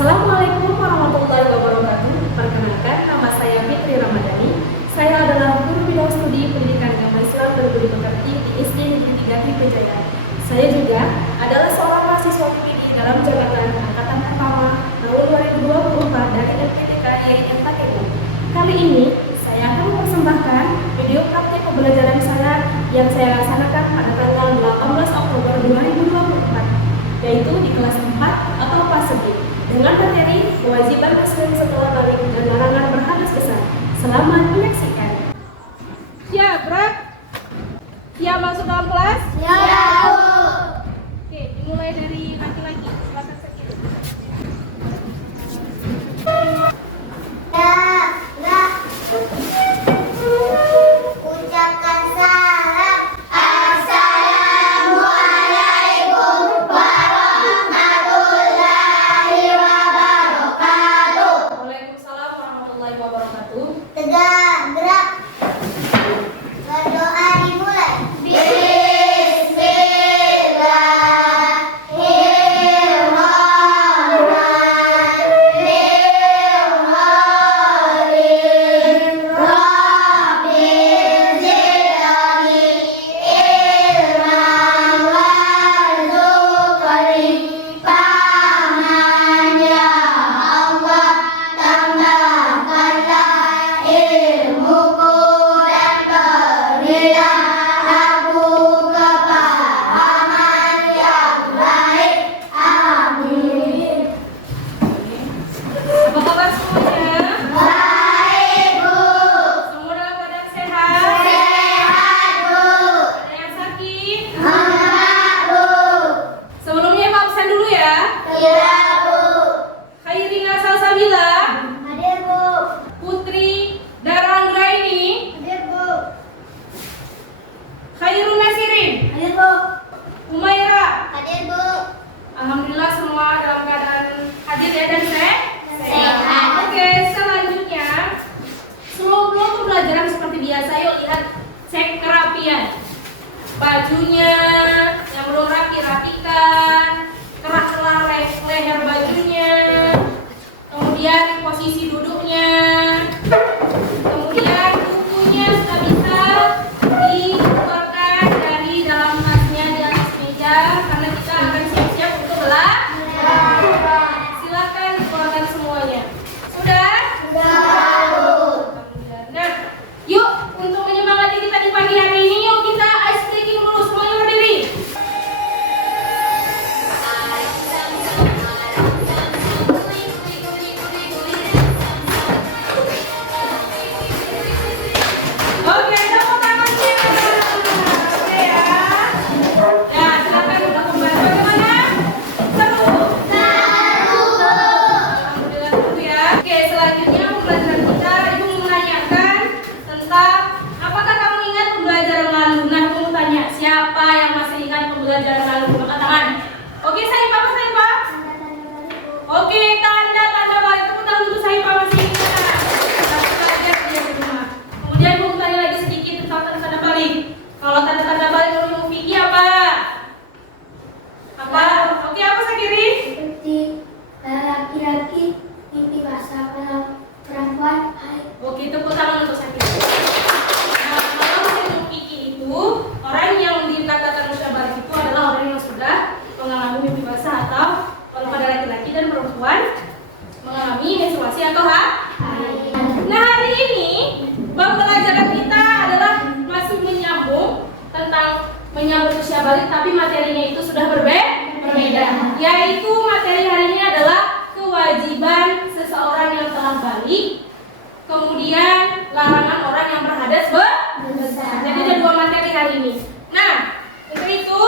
Assalamualaikum warahmatullahi wabarakatuh. Perkenalkan, nama saya Fitri Ramadhani. Saya adalah guru bidang studi pendidikan agama Islam berbudi pekerti di SD Negeri 3 Tripejaya. Saya juga adalah seorang mahasiswa PPD dalam jabatan angkatan pertama tahun 2024 dari LPTK YIN Takebu. Kali ini saya akan mempersembahkan video praktik pembelajaran saya yang saya laksanakan pada tanggal 18 Oktober 2024, yaitu di kelas 4 atau fase B, dengan materi kewajiban muslim setelah balik dan larangan berhadas besar. Selamat menyaksikan. Ya, gerak. Siap masuk dalam kelas? Ya. Oke, dimulai dari laki-laki. Silakan sakit. Ucapkan salam. Assalamualaikum warahmatullahi wabarakatuh. Waalaikumsalam warahmatullahi wabarakatuh. Tegak, gerak. Berdoa dimulai. Apa kabar semuanya? Baik, Bu. Semua dalam keadaan sehat? Sehat, Bu. Ada yang sakit? Enggak, Bu. Sebelumnya Ibu absen dulu ya. Iya, Bu. Khairina Salsabila, Hadir, Bu. Putri Dara Anggraini, Hadir, Bu. Khairul Nasirin, Hadir, Bu. Umaira. Hadir, Bu. Alhamdulillah semua dalam keadaan hadir ya dan sehat. Oke, selanjutnya sebelum pembelajaran seperti biasa, yuk lihat cek kerapian bajunya. Yang belum rapi rapikan, kerak leher bajunya, kemudian posisi duduknya, kemudian bukunya sudah bisa dikeluarkan dari dalam tasnya di atas meja karena kita akan siap-siap untuk belajar. Silakan keluarkan semuanya. Sudah? Alhamdulillah. Nah, yuk untuk menyemangati kita di pagi hari ini, yuk kita ice breaking dulu, semuanya berdiri. Oke, tepuk tangannya. Oke ya. Ya, silakan udah kembali. Bagaimana? Seru? Alhamdulillah seru ya. Oke, selanjutnya pembelajaran kita, Ibu mau menanyakan tentang apakah kamu ingat pembelajaran lalu? Nah, aku mau tanya, siapa yang masih ingat pembelajaran lalu? Angkat tangan. Oke, Sahipa, apa Sahipa? Oke, tanda balik. Tepuk tangan untuk Sahipa masih ingat. Kita belajar dia di rumah. Kemudian Ibu tanya lagi sedikit tentang tanda balik. Kalau tanda balik menurut Vicky apa? Apa? Oke, apa Sakiri? Seperti laki-laki mimpi basah, kalau perempuan haid. Oke, tepuk tangan untuk Sakiri. Nah, kalau menurut Vicky itu orang yang dikatakan usia balik itu adalah orang yang sudah mengalami mimpi basah, atau kalau pada laki-laki dan perempuan mengalami menstruasi atau haid. Nah, hari ini pembelajaran kita adalah masih menyambung tentang menyambut usia balik, tapi materinya itu sudah berbeda. Yaitu materi hari ini adalah kewajiban seseorang yang telah balik, kemudian larangan orang yang berhadas besar. Jadi ada dua materi hari ini. Nah, untuk itu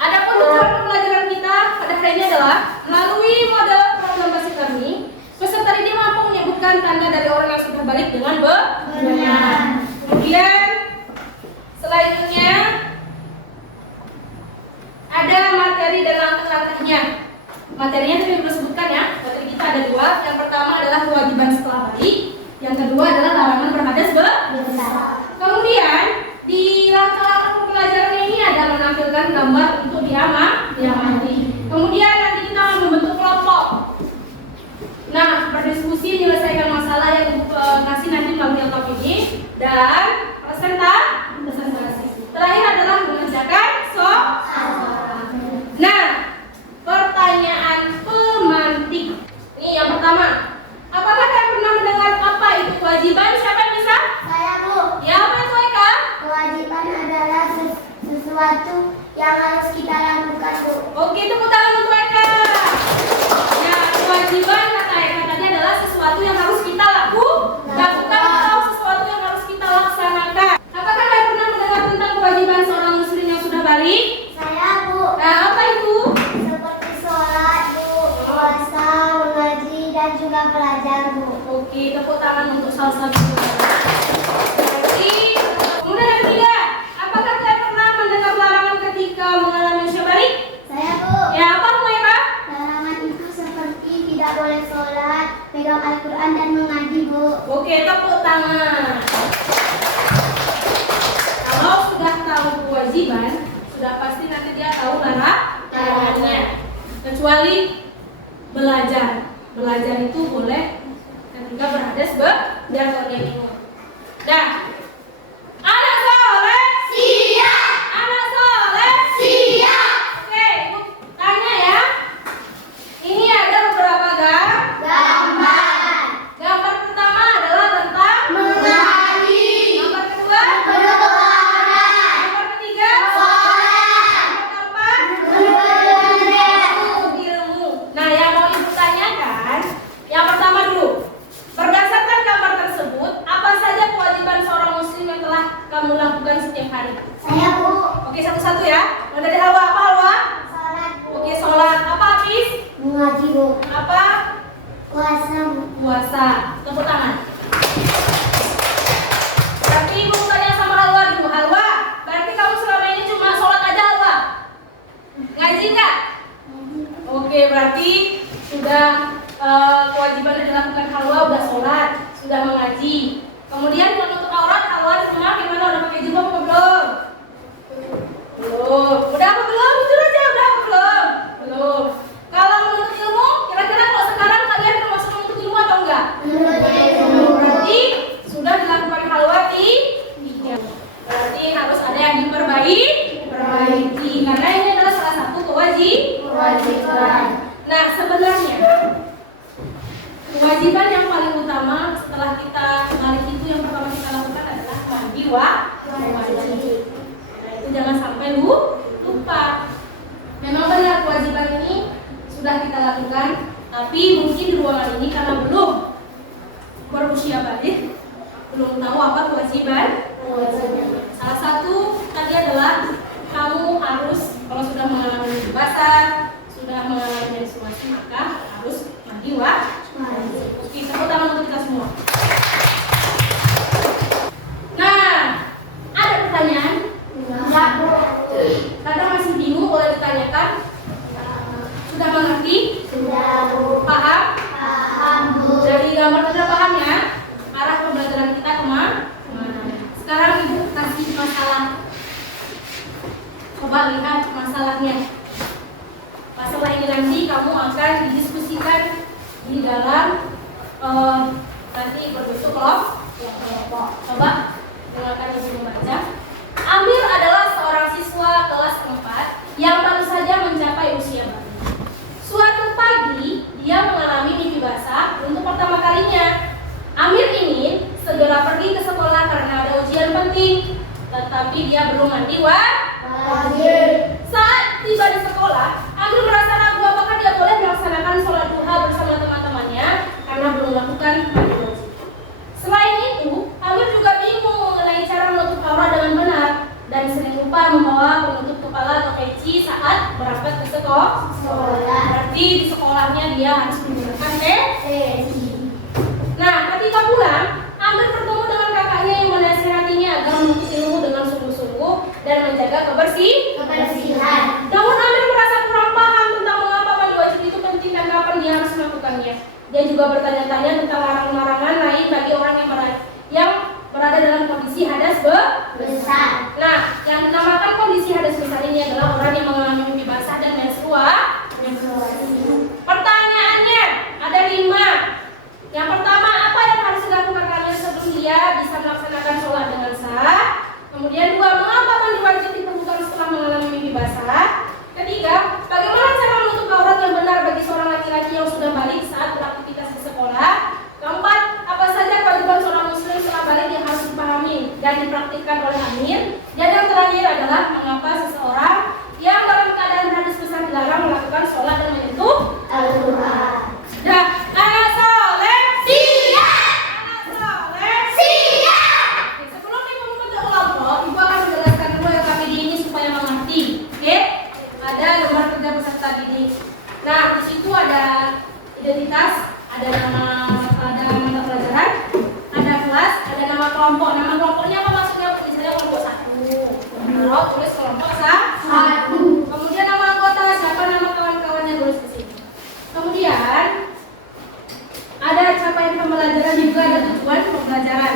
ada tujuan pembelajaran kita pada hari ini adalah melalui model program basic learning, peserta didik mampu menyebutkan tanda dari orang yang sudah balik dengan benar. Kemudian selanjutnya ada materi dan langkah-langkahnya. Materinya tadi sudah sebutkan ya. Materi kita ada dua. Yang pertama adalah kewajiban setelah balik. Yang kedua adalah larangan berhadas besar. Kemudian di langkah-langkah pembelajaran ini ada menampilkan gambar untuk diamati. Kemudian nanti kita akan membentuk kelompok. suka belajar, Bu. Oke, tepuk tangan untuk salah satu. Berarti, kemudian yang ketiga, apakah kalian pernah mendengar larangan ketika mengalami usia balik? Saya, Bu. Ya, apa Humaira? Larangan itu seperti tidak boleh sholat, pegang Al-Quran dan mengaji, Bu. Oke, tepuk tangan. Kalau sudah tahu kewajiban, sudah pasti nanti dia tahu larangannya. Kecuali belajar. Belajar itu boleh ketika berhadas biar dia bingung. Dah. Anak soleh Siap. Anak soleh Siap. Oke, Ibu tanya ya. Ini ada beberapa Gambar. gambar pertama adalah tentang Mengaji. gambar kedua, Berdoa. gambar ketiga, Sholat. gambar keempat, Berilmu. ilmu. Nah, yang mau Ibu tanyakan, yang pertama dulu. Berdasarkan gambar tersebut, apa saja kewajiban seorang muslim yang telah kamu lakukan setiap hari? Saya, Bu. Oke, satu-satu ya. Mulai dari Halwa, apa Halwa? Sholat, Bu. Oke, sholat. Apa Hafiz? Mengaji, Bu. Apa? Puasa, Bu. Puasa. Tepuk tangan. Berarti Ibu tanya sama Halwa dulu. Halwa, berarti kamu selama ini cuma sholat aja, Halwa? Ngaji nggak? Oke, berarti sudah kewajiban yang dilakukan Halwa udah sholat, sudah mengaji. Kemudian menutup aurat Halwa di rumah gimana? Udah pakai jilbab apa belum? Belum. Udah apa belum? Jujur aja, udah apa belum? Belum. Kalau menuntut ilmu, kira-kira kalau sekarang kalian termasuk menuntut ilmu atau enggak? Berarti sudah dilakukan Halwa tiga. Berarti harus ada yang diperbaiki. Karena ini adalah salah satu kewajiban. Nah, sebenarnya kewajiban yang paling utama setelah kita balik itu yang pertama kita lakukan adalah mandi wajib. Nah, itu jangan sampai lupa. Memang benar kewajiban ini sudah kita lakukan, tapi mungkin di ruangan ini karena belum berusia balik, belum tahu apa kewajiban. Salah satu tadi adalah kamu harus kalau sudah mengalami basah, sudah mengalami menstruasi maka harus mandi wajib. Oke, tepuk tangan untuk kita semua. Nah, ada pertanyaan? Enggak, Bu. Kadang masih bingung, boleh ditanyakan? Sudah mengerti? Sudah, Bu. Paham? Paham, Bu. Dari gambar sudah paham ya? Arah pembelajaran kita kemana? Sekarang Ibu kasih masalah. Coba lihat masalahnya. Masalah ini nanti kamu akan didiskusikan di dalam nanti berbentuk kelompok. Coba dengarkan Ibu membaca. Amir adalah seorang siswa kelas 4 yang baru saja mencapai usia balik. Suatu pagi dia mengalami mimpi basah untuk pertama kalinya. Amir ingin segera pergi ke sekolah karena ada ujian penting, tetapi dia belum mandi Wajib. Saat tiba di sekolah, Amir merasa ragu apakah dia boleh melaksanakan sholat duha bersama teman-temannya karena belum melakukan mandi wajib. Selain itu, Amir juga bingung mengenai cara menutup aurat dengan benar dan sering lupa membawa penutup kepala atau peci saat berangkat ke sekolah. Berarti di sekolahnya dia harus menggunakan peci. Nah, ketika pulang, Amir bertemu dengan kakaknya yang menasihatinya agar menuntut ilmu dengan sungguh-sungguh dan menjaga Kebersihan. Namun Amir merasa kurang paham tentang mengapa mandi wajib itu penting dan kapan dia harus melakukannya. Dia juga bertanya-tanya tentang larangan-larangan lain bagi orang yang berada dalam kondisi hadas Besar. Nah, yang dinamakan kondisi hadas besar ini adalah orang yang mengalami mimpi basah dan menstruasi. Pertanyaannya ada 5. Yang pertama, apa yang harus dilakukan Amir sebelum dia bisa melaksanakan sholat dengan sah? Kemudian 2, mengapa mandi wajib diperlukan setelah mengalami mimpi basah? Ketiga, bagaimana cara menutup aurat yang benar bagi seorang laki-laki yang sudah balik saat beraktivitas di sekolah? Keempat, apa saja kewajiban seorang muslim setelah balik yang harus dipahami dan dipraktikkan oleh Amir? Dan yang terakhir adalah mengapa seseorang yang dalam keadaan hadas besar dilarang melakukan sholat dan menyentuh Al-Quran. Dah, anak soleh Siap. Anak soleh Siap. Oke, sebelum Ibu membentuk kelompok, Ibu akan menjelaskan dulu LKPD ini supaya mengerti. Oke? Ada lembar kerja peserta didik. Nah, di situ ada identitas, ada mata pelajaran, ada kelas, ada nama kelompok. Nama kelompoknya apa maksudnya? Misalnya kelompok 1. Kalau tulis kelompok 1. Kemudian nama anggota, siapa nama kawan-kawannya, tulis di sini. Kemudian ada capaian pembelajaran, juga ada tujuan pembelajaran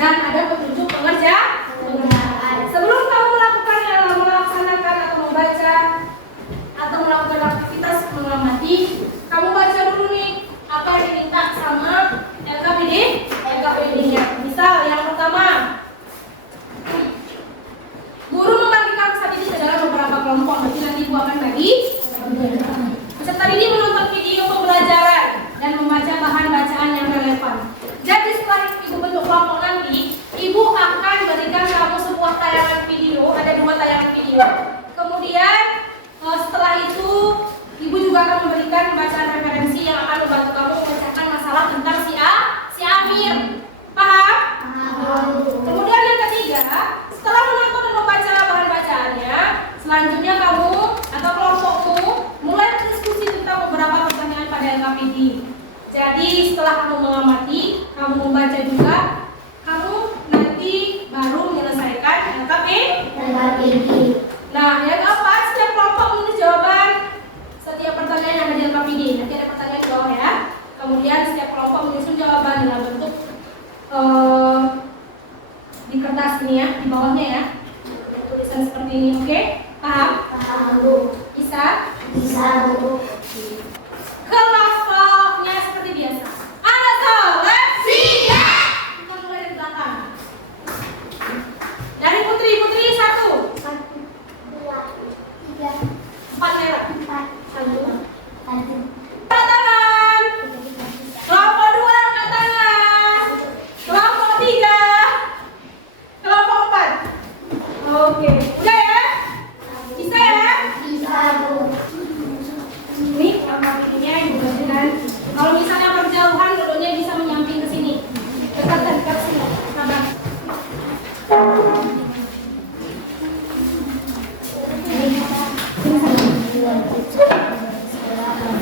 dan ada petunjuk pengerjaan. Sebelum kamu melaksanakan atau membaca atau melakukan aktivitas mengamati, kamu baca dulu nih apa yang diminta sama LKPD-nya. Misal yang pertama, guru membagikan pesan ini ke dalam beberapa kelompok. Nanti Ibu akan bagi. Peserta ini menonton video pembelajaran dan membaca bahan bacaan yang relevan. Jadi setelah Ibu bentuk kelompok nanti, Ibu akan berikan kamu sebuah tayangan video, ada 2 tayangan video. Kemudian setelah itu Ibu juga akan memberikan bacaan referensi yang akan membantu kamu memecahkan masalah tentang si Amir. Paham? Kemudian yang ketiga, setelah menonton dan membaca bahan bacaannya, selanjutnya kamu atau kelompokmu mulai berdiskusi tentang beberapa pertanyaan pada LKPD. Jadi setelah kamu mengamati, kamu membaca juga, kamu nanti baru menyelesaikan LKPD. Nah, yang keempat, setiap kelompok menulis jawaban setiap pertanyaan yang ada di LKPD. Nanti ada pertanyaan di bawah ya. Kemudian setiap kelompok menyusun jawaban dalam bentuk di kertas ini ya, di bawahnya ya. Tulisan seperti ini, oke? Paham? Paham, Bu. Bisa? Bisa, Bu. Kelompoknya seperti biasa. Ada seleksi ya. Kita mulai dari belakang. Dari Putri 1. 1, 2, 3, 4 merah. 4, 1, 1. Angkat tangan. Kelompok 2 angkat tangan. Kelompok 3. Kelompok 4. Oke, udah ya? Bisa ya? Bisa, Bu. Ini LKPD-nya Ibu gantikan. Kalau misalnya perjauhan, dulunya bisa menyamping ke sini. Dekat ke sini. Sabar.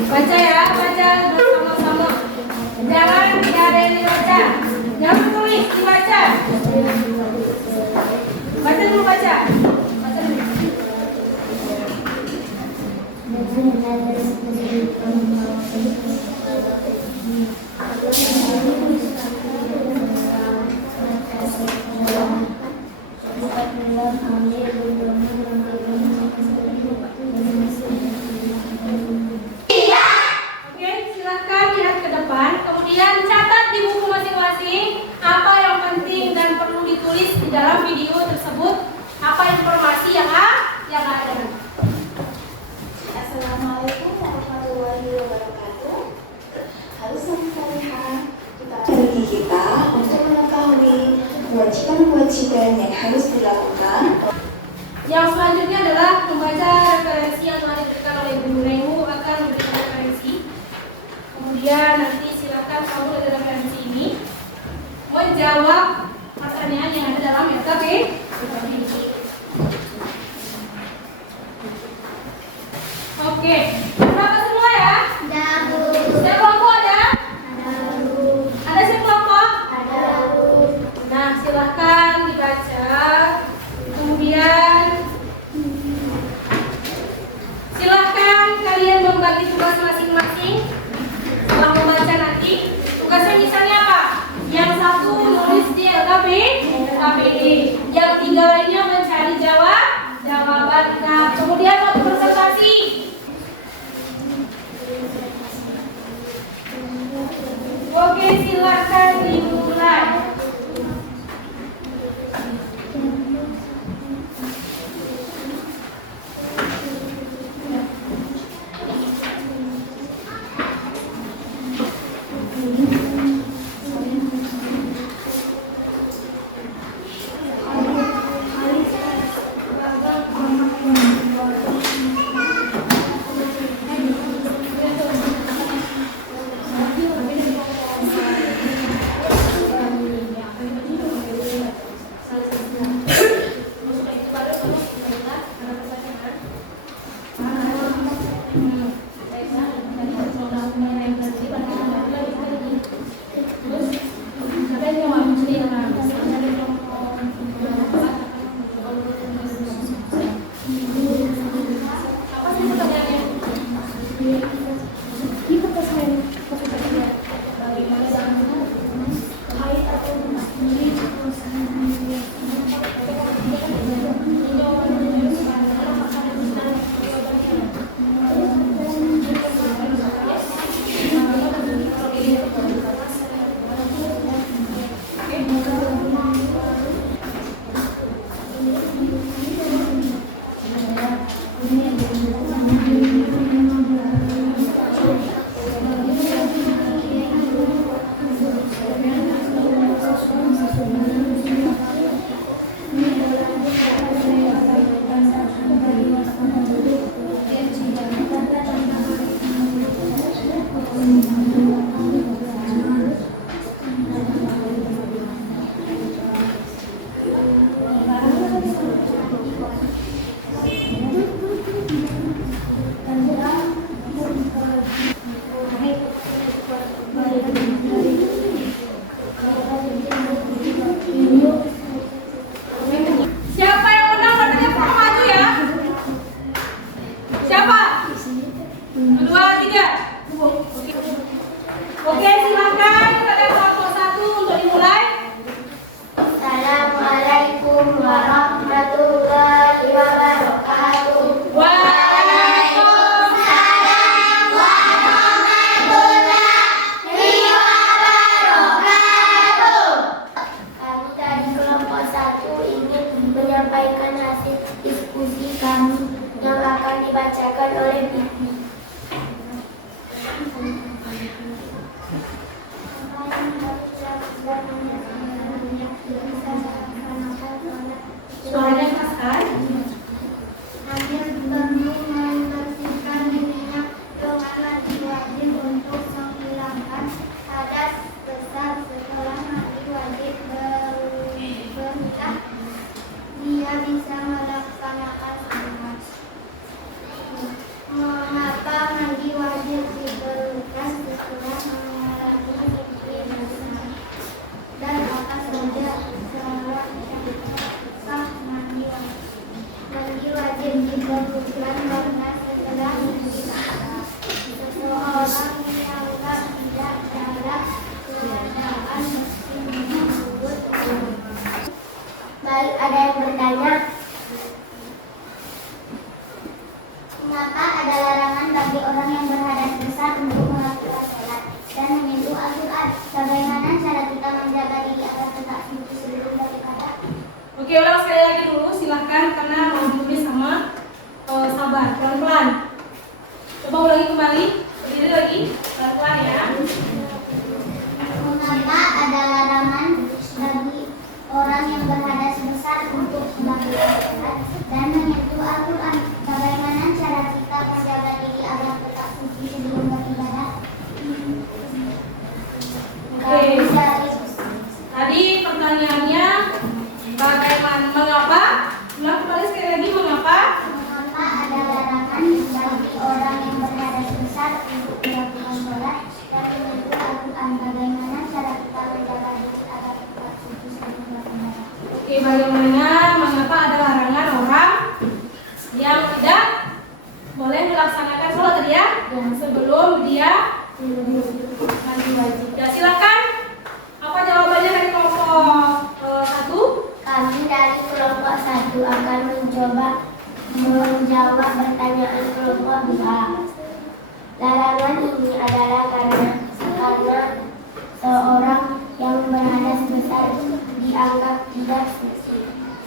Baca ya, baca bersama-sama. Jangan tidak ada yang dibaca. Jangan tulis, dibaca. Baca dulu, baca. Baca dulu. Oke, silakan lihat ke depan. Kemudian catat di buku masing-masing apa yang penting dan perlu ditulis di dalam video tersebut. Apa informasi yang ada. Assalamualaikum warahmatullahi wabarakatuh. Harus salihah bagi kita untuk mengetahui kewajiban-kewajiban yang harus dilakukan. Yang selanjutnya adalah membaca referensi yang telah diberikan oleh Ibu Nuraimu akan memberikan referensi. Kemudian nanti silakan kamu dari referensi ini menjawab pertanyaan yang ada dalam LKPD. Oke, berapa semua ya? Ada, Bu. Setiap kelompok ada? Ada, Bu. Ada setiap kelompok? Ada, Bu. Nah, silahkan dibaca. Kemudian silahkan kalian membagi tugas masing-masing. Setelah membaca nanti, tugasnya misalnya apa? Yang satu nulis di LKPD, yang 3 lainnya mencari jawaban. Nah, kemudian waktu presentasi. Oke, silakan dimulai. Siapa yang menang berarti perlu maju ya. Siapa? 2, 3. Oke, silakan pada kelompok 1 untuk dimulai. Assalamualaikum warahmatullahi wabarakatuh. Waalaikumsalam warahmatullahi wabarakatuh. Kami dari kelompok 1 ingin menyampaikan hasil diskusi kami yang akan dibacakan oleh Bibi. Suaranya keras kan? Hasil perlu membersihkan dirinya dengan mandi wajib untuk menghilangkan hadas besar setelah mandi wajib bernikah. Dia bisa melaksanakan sunat. Mengapa mandi wajib diperlukan setelah mengalami mimpi besar? Dan apa saja syarat yang sah mandi wajib? Mandi wajib diperlukan karena setelah mandi besar, seseorang dianggap tidak dalam keadaan bersih mulut. Baik, ada yang bertanya? Mengapa ada larangan bagi orang yang berhadas besar untuk melakukan sholat dan menyentuh Al-Quran? Bagaimana cara kita menjaga diri agar tetap suci sebelum beribadah? Oke, ulang sekali lagi dulu, silahkan karena menghubungi sama sabar, pelan-pelan. Coba ulangi kembali, berdiri lagi, pelan-pelan ya. Mengapa ada larangan bagi orang yang berhadas besar untuk melakukan sholat dan menyentuh Al-Quran? Bagaimana cara kita menjaga diri agar tetap suci sebelum beribadah? Oke, tadi pertanyaannya bagaimana, mengapa? Ulang kembali sekali lagi, mengapa? Mengapa ada larangan bagi orang yang berhadas besar untuk melakukan sholat dan menyentuh Al-Quran? Bagaimana cara kita menjaga diri agar tetap suci sebelum beribadah? Oke, bagaimana, mengapa ada larangan orang yang tidak boleh melaksanakan sholat tadi ya? Sebelum dia mandi wajib. Ya, silakan. Apa jawabannya dari kelompok 1? Kami dari kelompok 1 akan mencoba menjawab pertanyaan kelompok 2. Larangan ini adalah karena seorang yang berhadas besar dianggap tidak suci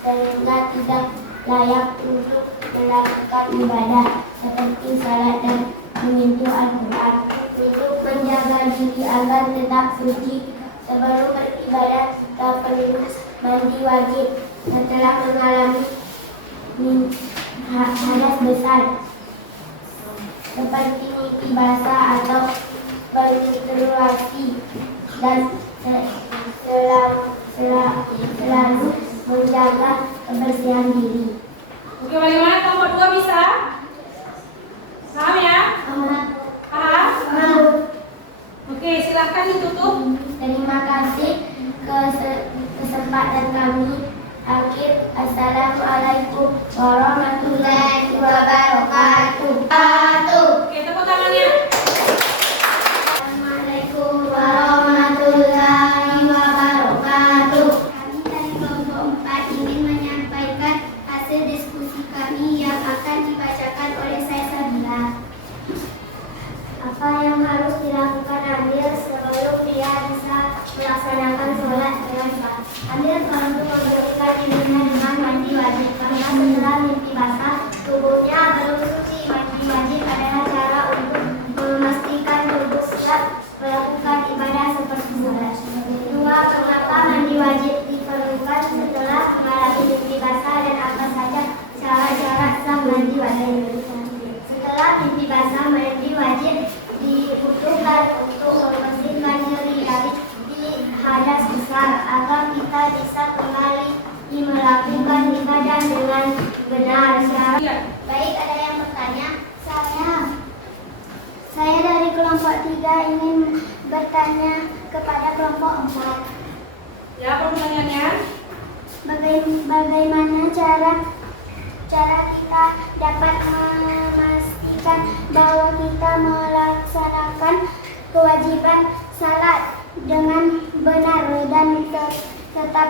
sehingga tidak layak untuk melakukan ibadah seperti salat dan menyentuh Al-Quran. Untuk menjaga diri agar tetap suci sebelum beribadah, kita perlu mandi wajib setelah mengalami hadas besar seperti mimpi basah atau menstruasi, dan selalu menjaga kebersihan diri. Oke, bagaimana kelompok 2 bisa? Paham ya? Paham? Oke, silakan ditutup. Terima kasih kesempatan kami. Akhir, Assalamualaikum warahmatullahi wabarakatuh. Oke, tepuk tangannya. Apa yang harus dilakukan Amir sebelum dia bisa melaksanakan sholat dengan sah? Amir perlu memberikan dirinya dengan mandi wajib karena setelah mimpi basah tubuhnya belum suci. Mandi wajib adalah cara untuk memastikan tubuh siap melakukan ibadah seperti sholat. Kedua, mengapa mandi wajib diperlukan setelah mengalami mimpi basah dan apa saja syarat-syarat sah mandi wajib? Setelah mimpi basah, mandi wajib dibutuhkan untuk membersihkan diri dari hadas besar agar kita bisa kembali melakukan ibadah dengan benar. Baik, ada yang bertanya? Saya dari kelompok 3 ingin bertanya kepada kelompok 4. Ya, apa pertanyaannya? Bagaimana cara kita dapat memastikan bahwa kita melaksanakan kewajiban salat dengan benar dan tetap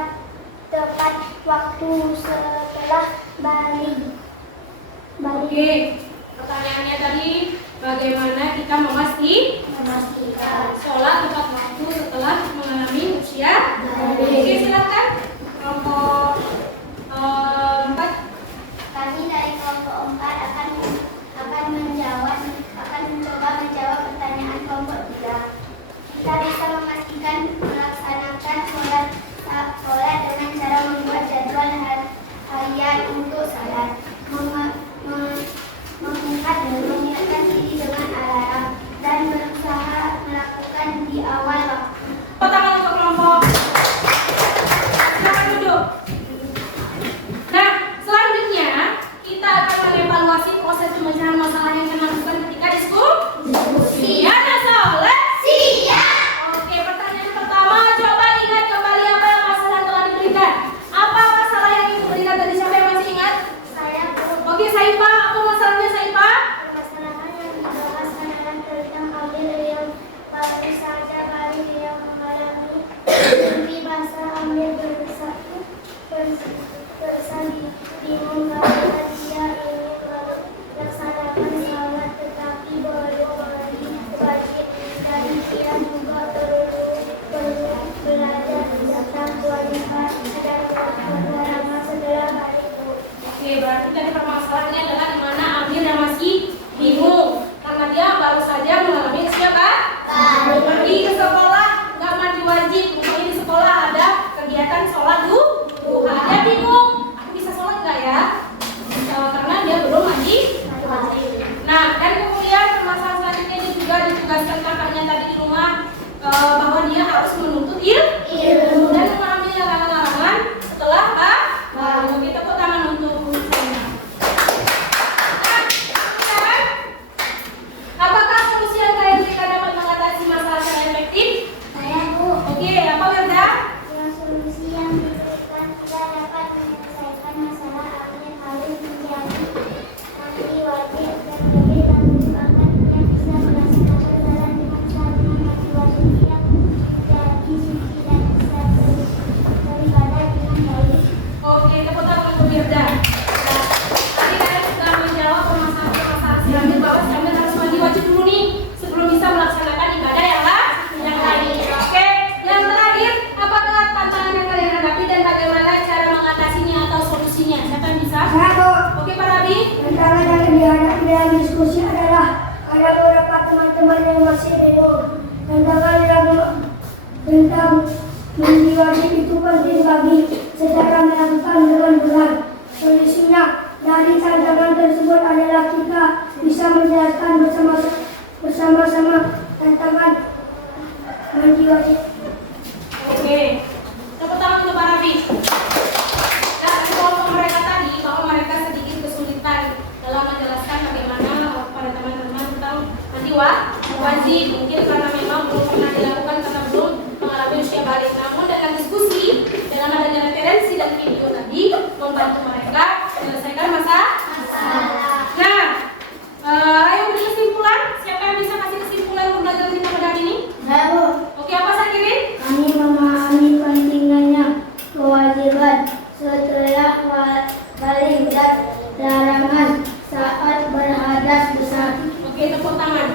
tepat waktu setelah balik. Oke, pertanyaannya tadi bagaimana kita memastikan sholat tepat waktu setelah mengalami usia balik. Oke, silakan kelompok 4. Kami dari kelompok 4 akan mencoba menjawab pertanyaan kelompok 3. Kita bisa memastikan melaksanakan sholat dengan cara membuat jadwal harian untuk sholat, mengingatkan diri dengan alarm, dan berusaha melakukan di awal waktu. Tangan untuk kelompok. Silakan duduk. Nah, selanjutnya kita akan mengevaluasi proses pemecahan masalah yang kena lakukan ketika diskusi. Ada sholat? Siap. Oke, pertanyaan pertama, coba ingat kembali apa yang masalah yang telah diberikan. Apa masalah yang diberikan tadi, siapa yang masih ingat? Saya Oke, Saifah, apa masalahnya Saifah? permasalahan yang dibahas adalah tentang Amir yang baru saja balik yang mengalami mimpi basah. Amir bingung karena dia ingin melaksanakan sholat tetapi belum balik wajib, dan dia juga perlu belajar tentang kewajiban dan larangan setelah balik. Oke, berarti tadi permasalahannya adalah di mana Amir yang masih bingung karena dia baru saja mengalami usia pergi ke sekolah, nggak mandi wajib. Mungkin di sekolah ada kegiatan sholat duha. Dia bingung, aku bisa sholat nggak ya? Karena dia belum mandi wajib. Nah, dan kemudian permasalahan selanjutnya dia juga ditugaskan kakaknya tadi di rumah bahwa dia harus menuntut ilmu dan mengambil larangan-larangan setelah baru. Kita tepuk tangan untuk saya. Nah, sekarang apakah solusi yang kalian berikan dapat mengatasi masalah secara efektif? Saya Bu. Oke, apa Wirda? Yang solusi yang diberikan tidak dapat menyelesaikan masalah. Amir harus menjadi mandi wajib dan lebih lanjut agar dia bisa melaksanakan sholat dengan sah. Mandi wajib yang menjadi suci dan bisa beribadah dengan baik. Oke, tepuk tangan untuk Wirda. Nah, tadi kalian sudah menjawab permasalahan si Amir bahwa si Amir harus mandi wajib dulu nih sebelum bisa melaksanakan ibadah yang lain. Oke, yang terakhir, apakah tantangan yang kalian hadapi dan bagaimana cara mengatasinya atau solusinya? Siapa yang bisa? Oke, Pak Rabi. Tantangan yang dihadapi dalam diskusi adalah ada beberapa teman-teman yang masih bingung. Tantangan yang tentang mandi wajib itu penting bagi secara melakukan dengan benar. Solusinya dari tantangan tersebut adalah kita bisa menjelaskan bersama-sama tantangan mandi wajib. Oke, tepuk tangan untuk Pak Rabi. Nah, kelompok mereka tadi bahwa mereka sedikit kesulitan dalam menjelaskan bagaimana pada teman-teman tentang mandi wajib. Mungkin karena memang belum pernah dilakukan karena belum mengalami usia balik. Namun dengan diskusi, dengan adanya referensi dan video tadi membantu mereka menyelesaikan masalah. Nah, ayo beri kesimpulan. Siapa yang bisa kasih kesimpulan pembelajaran kita pada hari ini? Saya Bu. Oke, apa Sakirin? Kami memahami pentingnya kewajiban setelah balik dan larangan saat berhadas besar. Oke, tepuk tangan.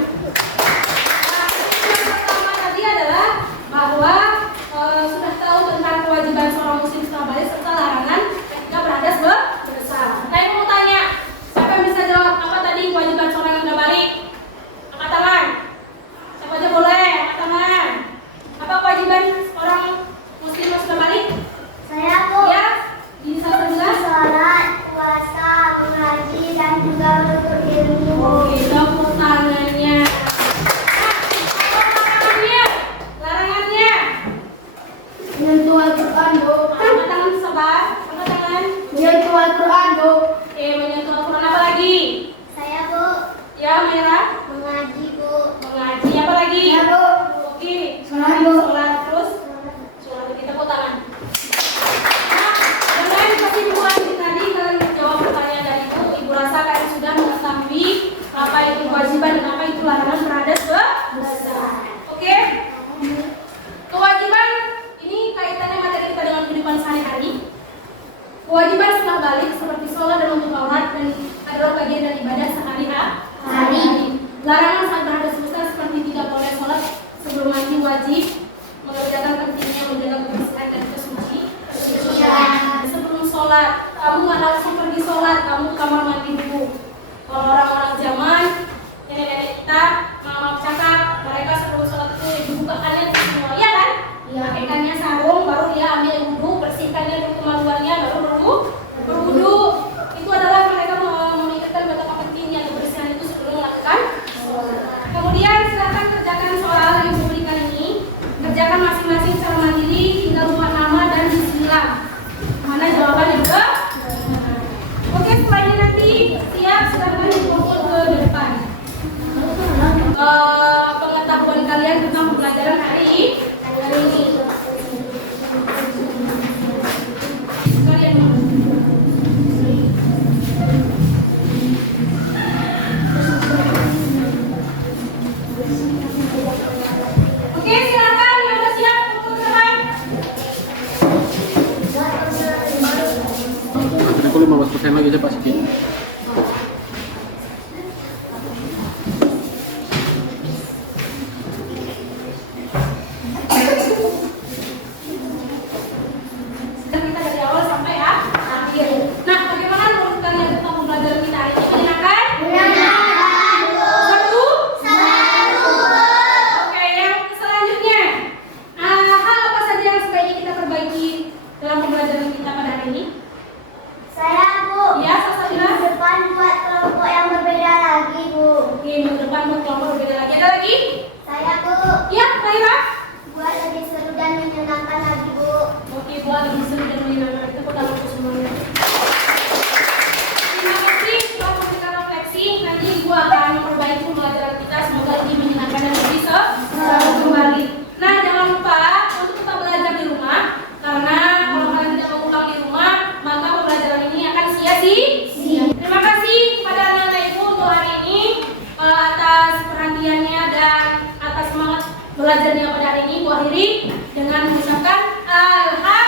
wajib mengerjakan pentingnya menjaga kebersihan dan kesuci. Sebelum sholat, kamu nggak langsung pergi sholat, kamu kamar mandi dulu. Kalau orang-orang zaman nenek-nenek kita, mama cakap, mereka sebelum sholat itu dibukakannya semua, ya kan? Pakaikannya sarung, baru dia ambil wudhu, bersihkannya dulu kemaluannya, baru berwudhu. Itu adalah mereka memikirkan betapa pentingnya kebersihan itu sebelum melakukan sholat. Kemudian silakan kerjakan soal yang diberikan ini, kerjakan masing-masing secara mandiri, tinggal buat nama dan bismillah. Mana jawabannya juga? Oke, setelah ini nanti siap, silakan dikumpul ke depan. Pengetahuan kalian tentang pembelajaran hari ini. Kalian oke, silakan yang udah siap kumpul ke depan. Aku 15% lagi saya Pak Siti. Dan kita dari awal sampai akhir. Nah, bagaimana menurut kalian tentang pembelajaran kita hari ini? Menyenangkan? Seru? Oke, yang selanjutnya, hal apa saja yang sebaiknya kita perbaiki dalam pembelajaran kita pada hari ini? Saya Bu. Ya, Sasabila. Depan buat kelompok yang berbeda lagi Bu. Oke, minggu depan buat kelompok berbeda lagi. Ada lagi? Saya Bu. Ya, Maira. Buat lebih seru dan menyenangkan lagi Bu. Oke, buat lebih seru dan menyenangkan. Kita kota untuk semuanya. Terima kasih telah memberikan refleksi. Nanti Ibu akan memperbaiki pembelajaran kita. Semoga lebih menyenangkan dan lebih seru kembali. Nah, jangan lupa untuk tetap belajar di rumah. Karena kalau kalian tidak mengulang di rumah, maka pembelajaran ini akan sia-sia. Terima kasih kepada anak-anak Ibu untuk hari ini atas perhatiannya dan atas semangat belajarnya pada hari ini. Bu akhiri dengan mengucapkan alhamdulillah.